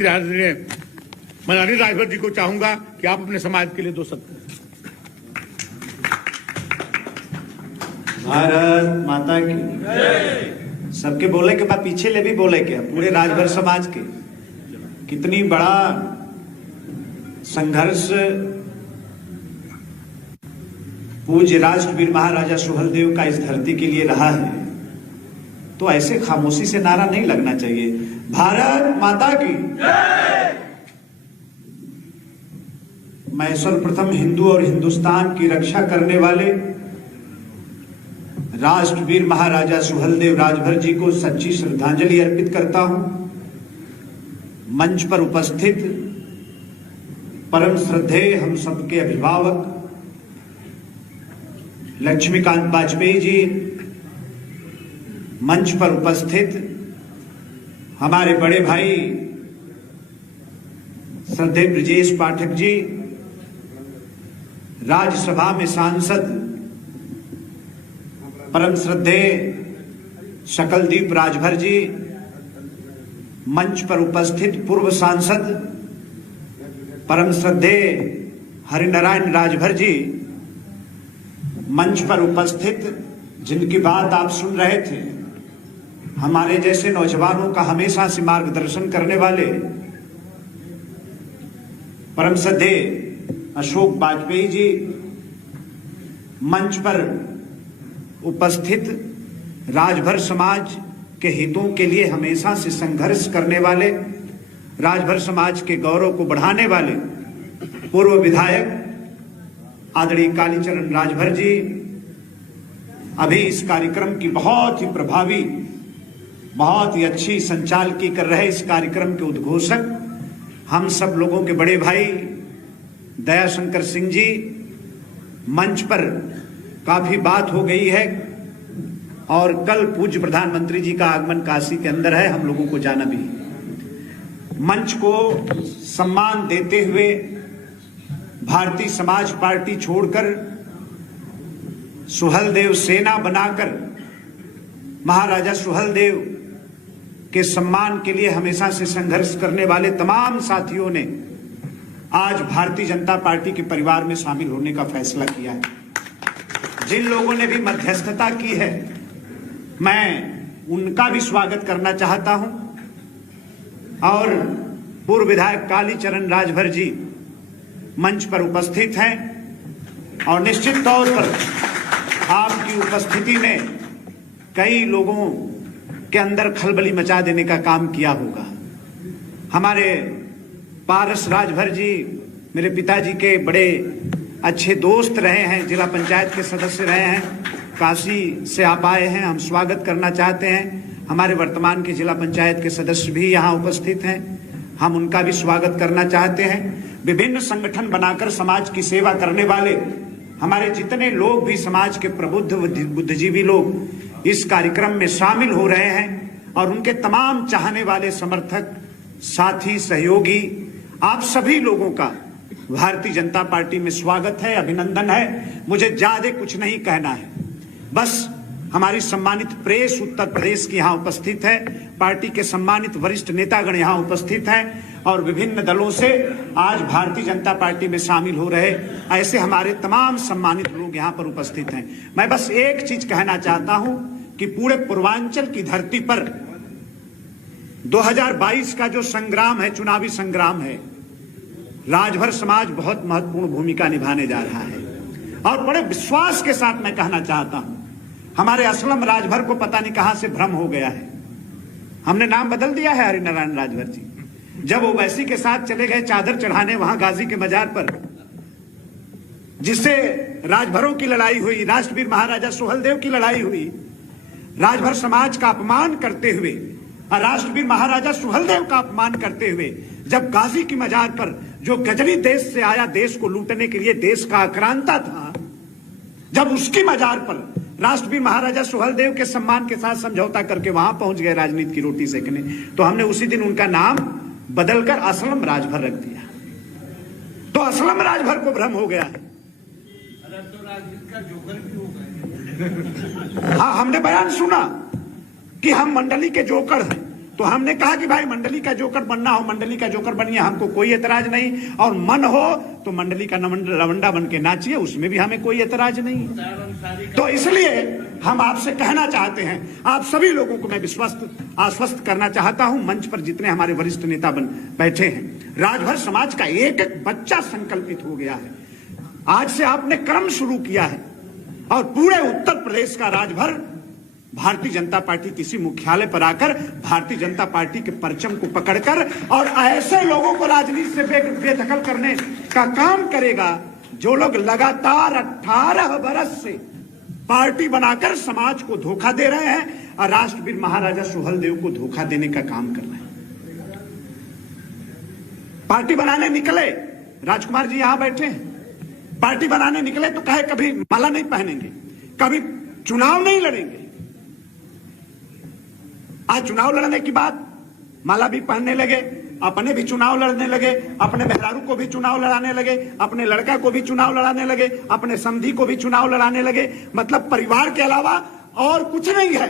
प्रधानमंत्री आदरणीय मल्लारी राजभर जी को चाहूंगा कि आप अपने समाज के लिए 2 शब्द। भारत माता की। सबके बोले के बाद पीछे ले भी बोले के पूरे राजभर समाज के कितनी बड़ा संघर्ष पूज्य राष्ट्रवीर महाराजा सुहेलदेव का इस धरती के लिए रहा है, तो ऐसे खामोशी से नारा नहीं लगना चाहिए। भारत माता की। मैं सर्वप्रथम हिंदू और हिंदुस्तान की रक्षा करने वाले राष्ट्रवीर महाराजा सुहेलदेव राजभर जी को सच्ची श्रद्धांजलि अर्पित करता हूं। मंच पर उपस्थित परम श्रद्धेय हम सबके अभिभावक लक्ष्मीकांत वाजपेयी जी, मंच पर उपस्थित हमारे बड़े भाई श्रद्धेय ब्रजेश पाठक जी, राज्यसभा में सांसद परम श्रद्धेय शकलदीप राजभर जी, मंच पर उपस्थित पूर्व सांसद परम श्रद्धेय हरिनारायण राजभर जी, मंच पर उपस्थित जिनकी बात आप सुन रहे थे, हमारे जैसे नौजवानों का हमेशा से मार्गदर्शन करने वाले परम श्रद्धेय अशोक वाजपेयी जी, मंच पर उपस्थित राजभर समाज के हितों के लिए हमेशा से संघर्ष करने वाले, राजभर समाज के गौरव को बढ़ाने वाले पूर्व विधायक आदरणीय कालीचरण राजभर जी, अभी इस कार्यक्रम की बहुत ही प्रभावी, बहुत ही अच्छी संचालकी कर रहे इस कार्यक्रम के उद्घोषक हम सब लोगों के बड़े भाई दयाशंकर सिंह जी, मंच पर काफी बात हो गई है और कल पूज्य प्रधानमंत्री जी का आगमन काशी के अंदर है, हम लोगों को जाना भी। मंच को सम्मान देते हुए भारतीय समाज पार्टी छोड़कर सुहेलदेव सेना बनाकर महाराजा सुहेलदेव के सम्मान के लिए हमेशा से संघर्ष करने वाले तमाम साथियों ने आज भारतीय जनता पार्टी के परिवार में शामिल होने का फैसला किया है। जिन लोगों ने भी मध्यस्थता की है, मैं उनका भी स्वागत करना चाहता हूं और पूर्व विधायक कालीचरण राजभर जी मंच पर उपस्थित हैं और निश्चित तौर पर आपकी उपस्थिति ने कई लोगों के अंदर खलबली मचा देने का काम किया होगा। हमारे पारस राजभर जी मेरे पिताजी के बड़े अच्छे दोस्त रहे हैं, जिला पंचायत के सदस्य रहे हैं, काशी से आप आए हैं, हम स्वागत करना चाहते हैं। हमारे वर्तमान के जिला पंचायत के सदस्य भी यहाँ उपस्थित हैं, हम उनका भी स्वागत करना चाहते हैं। विभिन्न संगठन बनाकर समाज की सेवा करने वाले हमारे जितने लोग भी समाज के प्रबुद्ध बुद्धिजीवी लोग इस कार्यक्रम में शामिल हो रहे हैं और उनके तमाम चाहने वाले समर्थक, साथी, सहयोगी, आप सभी लोगों का भारतीय जनता पार्टी में स्वागत है, अभिनंदन है। मुझे ज्यादा कुछ नहीं कहना है, बस हमारी सम्मानित प्रेस उत्तर प्रदेश की यहाँ उपस्थित है, पार्टी के सम्मानित वरिष्ठ नेतागण यहाँ उपस्थित हैं और विभिन्न दलों से आज भारतीय जनता पार्टी में शामिल हो रहे ऐसे हमारे तमाम सम्मानित लोग यहाँ पर उपस्थित हैं। मैं बस एक चीज कहना चाहता हूं कि पूरे पूर्वांचल की धरती पर 2022 का जो संग्राम है, चुनावी संग्राम है, राजभर समाज बहुत महत्वपूर्ण भूमिका निभाने जा रहा है और बड़े विश्वास के साथ मैं कहना चाहता हूं, हमारे असलम राजभर को पता नहीं कहां से भ्रम हो गया है। हमने नाम बदल दिया है हरिनारायण राजभर जी। जब ओवैसी के साथ चले गए चादर चढ़ाने वहां गाजी के मजार पर, जिससे राजभरों की लड़ाई हुई, राष्ट्रवीर महाराजा सुहेलदेव की लड़ाई हुई, राजभर समाज का अपमान करते हुए और राष्ट्रवीर महाराजा सुहेलदेव का अपमान करते हुए जब गाजी की मजार पर जो गजनी देश से आया, देश को लूटने के लिए, देश का आक्रांता था, जब उसकी मजार पर राष्ट्रवीर महाराजा सुहेलदेव के सम्मान के साथ समझौता करके वहां पहुंच गए राजनीति की रोटी सेकने, तो हमने उसी दिन उनका नाम बदलकर असलम राजभर रख दिया। तो असलम राजभर को भ्रम हो गया है। तो राजनीति का जोकर भी हो गए। हाँ, हमने बयान सुना कि हम मंडली के जोकर हैं, तो हमने कहा कि भाई मंडली का जोकर बनना हो मंडली का जोकर बनिए, हमको कोई एतराज नहीं, और मन हो तो मंडली का लवंडा बन के नाचिए, उसमें भी हमें कोई एतराज नहीं। तो इसलिए हम आपसे कहना चाहते हैं, आप सभी लोगों को मैं आश्वस्त करना चाहता हूं, मंच पर जितने हमारे वरिष्ठ नेता बैठे हैं, राजभर समाज का एक एक बच्चा संकल्पित हो गया है। आज से आपने क्रम शुरू किया है और पूरे उत्तर प्रदेश का राजभर भारतीय जनता पार्टी किसी मुख्यालय पर आकर भारतीय जनता पार्टी के परचम को पकड़कर और ऐसे लोगों को राजनीति से बेदखल करने का काम करेगा जो लोग लगातार 18 बरस से पार्टी बनाकर समाज को धोखा दे रहे हैं और राष्ट्रवीर महाराजा सुहेलदेव को धोखा देने का काम कर रहे हैं। पार्टी बनाने निकले, राजकुमार जी यहां बैठे हैं, पार्टी बनाने निकले तो कहे कभी माला नहीं पहनेंगे, कभी चुनाव नहीं लड़ेंगे। आज चुनाव लड़ने की बात माला भी पहनने लगे, अपने भी चुनाव लड़ने लगे, अपने मेहरारू को भी चुनाव लड़ाने लगे, अपने लड़का को भी चुनाव लड़ाने लगे, अपने समधी को भी चुनाव लड़ाने लगे। मतलब परिवार के अलावा और कुछ नहीं है।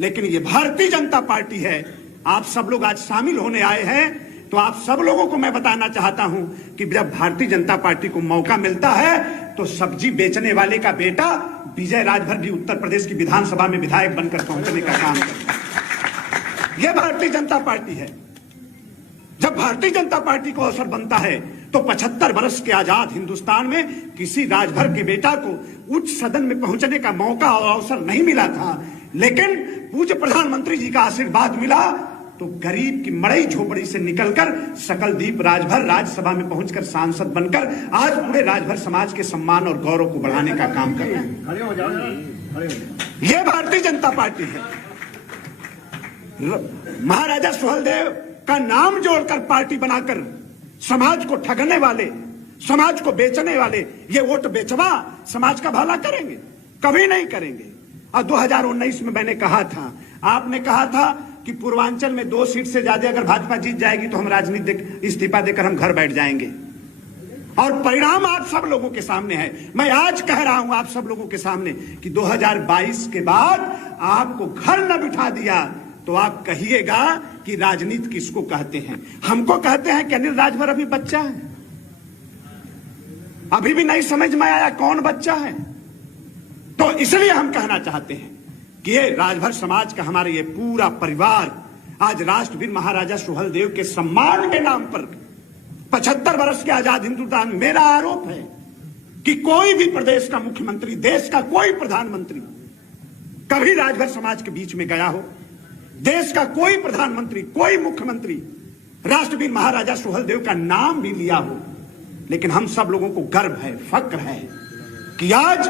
लेकिन ये भारतीय जनता पार्टी है। आप सब लोग आज शामिल होने आए हैं तो आप सब लोगों को मैं बताना चाहता हूं कि जब भारतीय जनता पार्टी को मौका मिलता है तो सब्जी बेचने वाले का बेटा विजय राजभर भी उत्तर प्रदेश की विधानसभा में विधायक बनकर पहुंचने का काम करता है। यह भारतीय जनता पार्टी है। जब भारतीय जनता पार्टी को अवसर बनता है तो 75 वर्ष के आजाद हिंदुस्तान में किसी राजभर के बेटा को उच्च सदन में पहुंचने का मौका और अवसर नहीं मिला था, लेकिन पूज्य प्रधानमंत्री जी का आशीर्वाद मिला तो गरीब की मड़ई झोपड़ी से निकलकर सकलदीप राजभर राज्यसभा में पहुंचकर सांसद बनकर आज पूरे राजभर समाज के सम्मान और गौरव को बढ़ाने का काम कर रहे हैं। यह भारतीय जनता पार्टी है। महाराजा सुहेलदेव का नाम जोड़कर पार्टी बनाकर समाज को ठगने वाले, समाज को बेचने वाले, ये वोट बेचवा समाज का भला करेंगे? कभी नहीं करेंगे। और 2019 में मैंने कहा था, आपने कहा था कि पूर्वांचल में 2 सीट से ज्यादा अगर भाजपा जीत जाएगी तो हम राजनीतिक इस्तीफा देकर हम घर बैठ जाएंगे। और परिणाम आप सब लोगों के सामने है। मैं आज कह रहा हूं आप सब लोगों के सामने कि 2022 के बाद आपको घर न बिठा दिया तो आप कहिएगा कि राजनीति किसको कहते हैं। हमको कहते हैं कि अनिल राजभर अभी बच्चा है, अभी भी नहीं समझ में आया कौन बच्चा है। तो इसलिए हम कहना चाहते हैं कि ये राजभर समाज का हमारे ये पूरा परिवार आज राष्ट्रवीर महाराजा सुहेलदेव के सम्मान के नाम पर 75 वर्ष के आजाद हिंदुस्तान, मेरा आरोप है कि कोई भी प्रदेश का मुख्यमंत्री, देश का कोई प्रधानमंत्री कभी राजभर समाज के बीच में गया हो, देश का कोई प्रधानमंत्री, कोई मुख्यमंत्री राष्ट्रवीर महाराजा सुहेलदेव का नाम भी लिया हो। लेकिन हम सब लोगों को गर्व है, फक्र है कि आज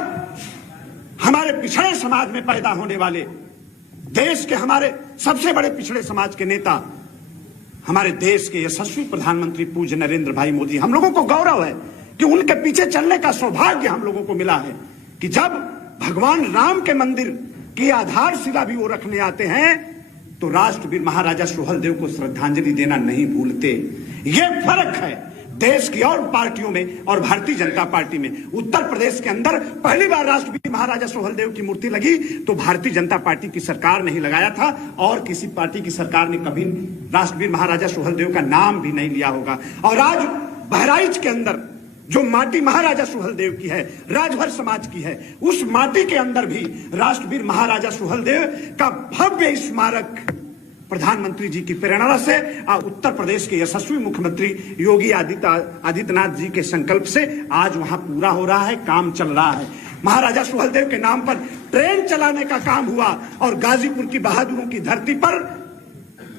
हमारे पिछड़े समाज में पैदा होने वाले, देश के हमारे सबसे बड़े पिछड़े समाज के नेता, हमारे देश के यशस्वी प्रधानमंत्री पूज्य नरेंद्र भाई मोदी, हम लोगों को गौरव है कि उनके पीछे चलने का सौभाग्य हम लोगों को मिला है कि जब भगवान राम के मंदिर की आधारशिला भी वो रखने आते हैं तो राष्ट्रवीर महाराजा सुहेलदेव को श्रद्धांजलि देना नहीं भूलते। ये फर्क है देश की और पार्टियों में और भारतीय जनता पार्टी में। उत्तर प्रदेश के अंदर पहली बार राष्ट्रवीर महाराजा सुहेलदेव की मूर्ति लगी तो भारतीय जनता पार्टी की सरकार नहीं लगाया था और किसी पार्टी की सरकार ने कभी राष्ट्रवीर महाराजा सुहेलदेव का नाम भी नहीं लिया होगा। और आज बहराइच के अंदर जो माटी महाराजा सुहेलदेव की है, राजभर समाज की है, उस माटी के अंदर भी राष्ट्रवीर महाराजा सुहेलदेव का भव्य स्मारक प्रधानमंत्री जी की प्रेरणा से उत्तर प्रदेश के यशस्वी मुख्यमंत्री योगी आदित्यनाथ जी के संकल्प से आज वहां पूरा हो रहा है, काम चल रहा है। महाराजा सुहेलदेव के नाम पर ट्रेन चलाने का काम हुआ और गाजीपुर की बहादुरों की धरती पर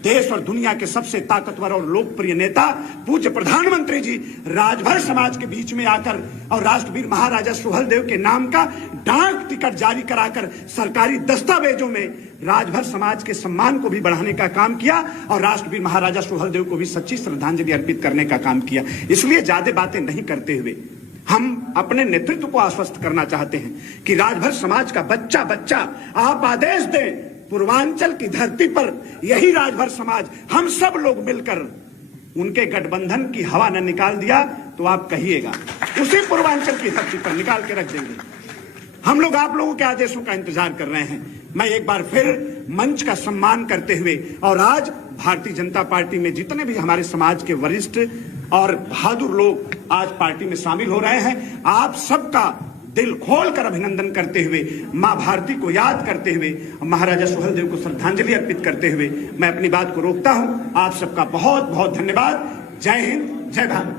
देश और दुनिया के सबसे ताकतवर और लोकप्रिय नेता पूज्य प्रधानमंत्री जी राजभर समाज के बीच में आकर और राष्ट्रवीर महाराजा सुहेलदेव के नाम का डाक टिकट जारी कराकर सरकारी दस्तावेजों में राजभर समाज के सम्मान को भी बढ़ाने का काम किया और राष्ट्रवीर महाराजा सुहेलदेव को भी सच्ची श्रद्धांजलि अर्पित करने का काम किया। इसलिए ज्यादा बातें नहीं करते हुए हम अपने नेतृत्व को आश्वस्त करना चाहते हैं कि राजभर समाज का बच्चा बच्चा आप आदेश दें, पूर्वांचल की धरती पर यही राजभर समाज हम सब लोग मिलकर उनके गठबंधन की हवा न निकाल दिया तो आप कहिएगा, उसी पूर्वांचल की धरती पर निकाल के रख देंगे। हम लोग आप लोगों के आदेशों का इंतजार कर रहे हैं मैं एक बार फिर मंच का सम्मान करते हुए और आज भारतीय जनता पार्टी में जितने भी हमारे समाज के वरिष्ठ और बहादुर लोग आज पार्टी में शामिल हो रहे हैं, आप सबका दिल खोलकर अभिनंदन करते हुए, मां भारती को याद करते हुए, महाराजा सुहेलदेव को श्रद्धांजलि अर्पित करते हुए मैं अपनी बात को रोकता हूं। आप सबका बहुत बहुत धन्यवाद। जय हिंद, जय भारत।